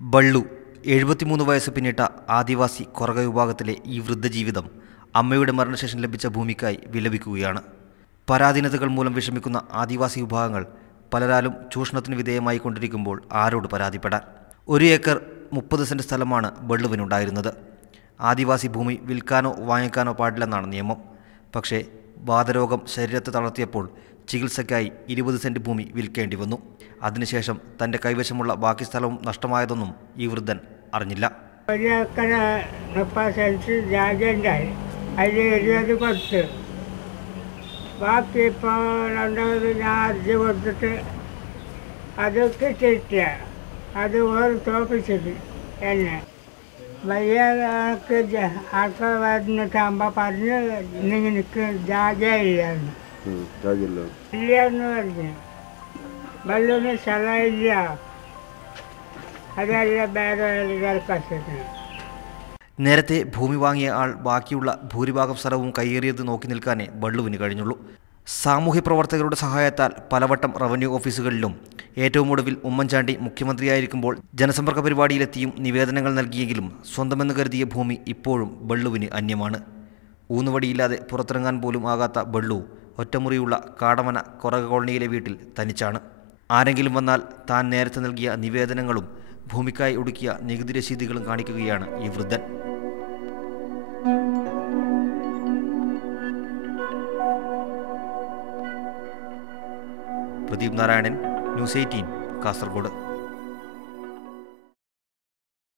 ബള്ളു എഴുപത്തിമൂന്ന് വയസ്സ് പിന്നിട്ട ആദിവാസി കുറക വിഭാഗത്തിലെ ഈ വൃദ്ധജീവിതം അമ്മയുടെ മരണശേഷം ലഭിച്ച ഭൂമിക്കായി വിലപിക്കുകയാണ്. പരാധീനതകൾ മൂലം വിഷമിക്കുന്ന ആദിവാസി വിഭാഗങ്ങൾ പലരാലും ചൂഷണത്തിന് വിധേയമായി കൊണ്ടിരിക്കുമ്പോൾ ആരോട് പരാതിപ്പെടാൻ? ഒരു ഏക്കർ മുപ്പത് സെന്റ് സ്ഥലമാണ് ബള്ളുവിനുണ്ടായിരുന്നത്. ആദിവാസി ഭൂമി വിൽക്കാനോ വാങ്ങിക്കാനോ പാടില്ലെന്നാണ് നിയമം. പക്ഷേ വാതരോഗം ശരീരത്തെ തളർത്തിയപ്പോൾ ചികിത്സയ്ക്കായി ഇരുപത് സെന്റ് ഭൂമി വിൽക്കേണ്ടി വന്നു. അതിനുശേഷം തന്റെ കൈവശമുള്ള ബാക്കി സ്ഥലവും നഷ്ടമായതൊന്നും ഈ വൃദ്ധൻ അറിഞ്ഞില്ല. ഒരു ഏക്കർ മുപ്പത് ബാക്കി ഇപ്പോൾ രണ്ടാമത് ഞാൻ അർജി കൊടുത്തിട്ട് അത് കിട്ടിയിട്ടില്ല. അത് ഓരോ തോപ്പിച്ചിട്ട് എന്നെ. വലിയ ആൾക്ക് ആൾക്കാർ വരുന്നിട്ടാകുമ്പോൾ പറഞ്ഞ് ഇന്നെങ്കിൽ നിൽക്ക് ജാഗ രാജ്യല്ലോ ഇല്ല എന്ന് പറഞ്ഞു. വെള്ളത്തിന് സ്ഥലമില്ല അതല്ല വേറെ നേരത്തെ ഭൂമി വാങ്ങിയ ആൾ ബാക്കിയുള്ള ഭൂരിഭാഗം സ്ഥലവും കയ്യേറിയത് നോക്കി നിൽക്കാനേ ബള്ളുവിന് കഴിഞ്ഞുള്ളൂ. സാമൂഹ്യ പ്രവർത്തകരുടെ സഹായത്താൽ പലവട്ടം റവന്യൂ ഓഫീസുകളിലും ഏറ്റവും ഒടുവിൽ ഉമ്മൻചാണ്ടി മുഖ്യമന്ത്രിയായിരിക്കുമ്പോൾ ജനസമ്പർക്ക പരിപാടിയിലെത്തിയും നിവേദനങ്ങൾ നൽകിയെങ്കിലും സ്വന്തമെന്ന് കരുതിയ ഭൂമി ഇപ്പോഴും ബള്ളുവിന് അന്യമാണ്. ഊന്നുവടിയില്ലാതെ പുറത്തിറങ്ങാൻ പോലും ആകാത്ത ബള്ളു ഒറ്റമുറിയുള്ള കാടമന കൊറക കോളനിയിലെ വീട്ടിൽ തനിച്ചാണ്. ആരെങ്കിലും വന്നാൽ താൻ നേരത്തെ നൽകിയ നിവേദനങ്ങളും ഭൂമിക്കായി ഒടുക്കിയ നികുതി രസീതുകളും കാണിക്കുകയാണ് ഈ വൃദ്ധൻ. Pradeep Narayanan news eighteen Kasaragod.